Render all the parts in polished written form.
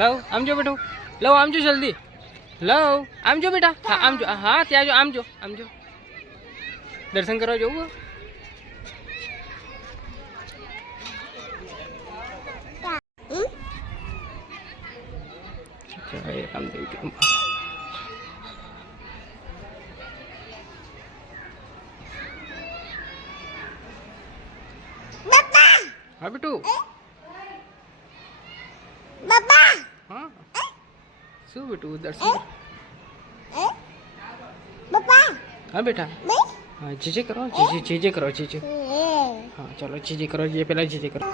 લવ આમ જો બેટું, લવ આમ જો જલ્દી, લવ આમ જો બેટા, હા આમ જો, હા ત્યાં જો, આમ જો, આમ જો. દર્શન કરવા જવું? હા બેટું, હા શું બેટું દર્શન? હા બેટા, હા જીજે કરો, જીજે કરો, જીજે. હા ચલો જીજે કરો, જે પેલા જીજે કરો.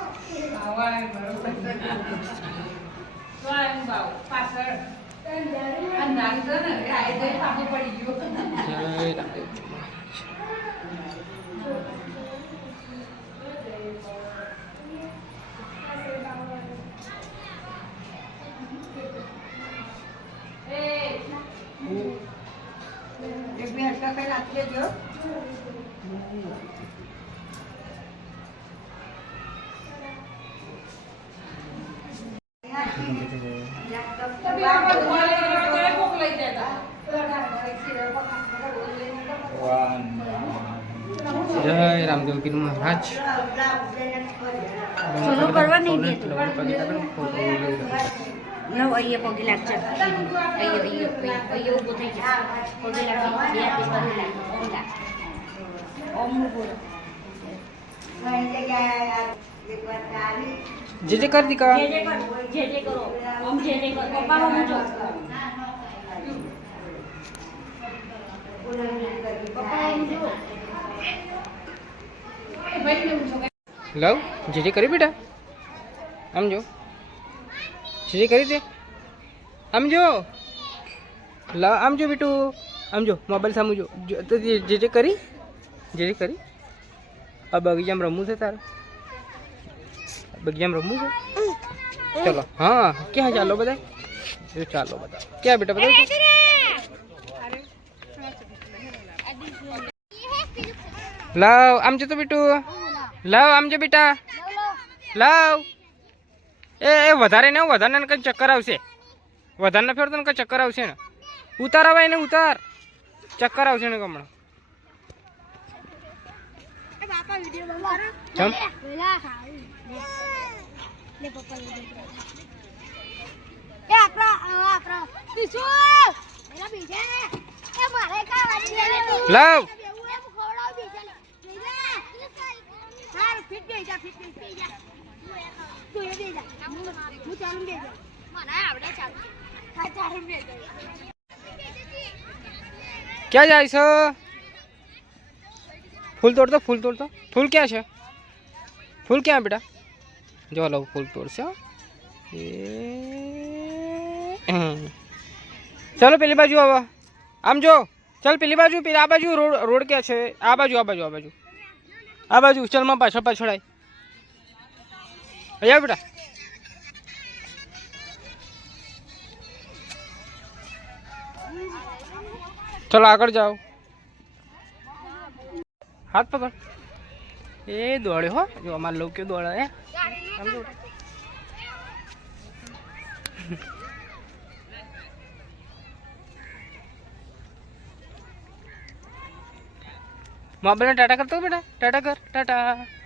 જય રામદેવ પીર મહારાજ. No, ahí pagi lakcak. Ayo butai je. Pagi lakcak dia piston lah. Om bur. GJ કર દીકા. जेजे करो. हम जेजे करो. पापा हम जो. લવ જીજે કરી બેટા, આમ જો, જીજે કરી દે, આમ જો, લવ આમ જો બેટું, આમ જો મોબાઈલ સામું જો, તો જીજે કરી, જીજે કરી. આ બગીચામાં રમવું છે તારે? બગીચામાં રમવું છે? ચલો હા ક્યાં ચાલો બધા? ચાલો બધા ક્યાં બેટા બધા? લવ આમ જો તો બેટું, લવ આમ જો બેટા, લવ એ વધારે ને વધારે કઈ ચક્કર આવશે, વધારે ને ફેરતો ને કઈ ચક્કર આવશે ને. ઉતાર આવે ને ઉતાર, ચક્કર આવશે ને હમણાં. લવ ક્યાં જાય છો? ફૂલ તોડતો, ફૂલ તોડતો. ફૂલ ક્યાં છે? ફૂલ ક્યાં બેટા? જો લવ ફૂલ તોડશે. ચાલો પેલી બાજુ હવે, આમ જો, ચાલ પેલી બાજુ, આ બાજુ રોડ ક્યાં છે? આ બાજુ, આ બાજુ, આ બાજુ, આ બાજુ. ચાલ માં પાછળ પાછળ આવી. અહીંયા બેટા. ચલો આગળ જાઓ. હાથ પકડ. એ દોડે હો, જો અમારે લોકો કેવું દોડે હે. સમજો મોબાઈલ ટાટા કરતો બેટા, ટાટા કર, ટાટા.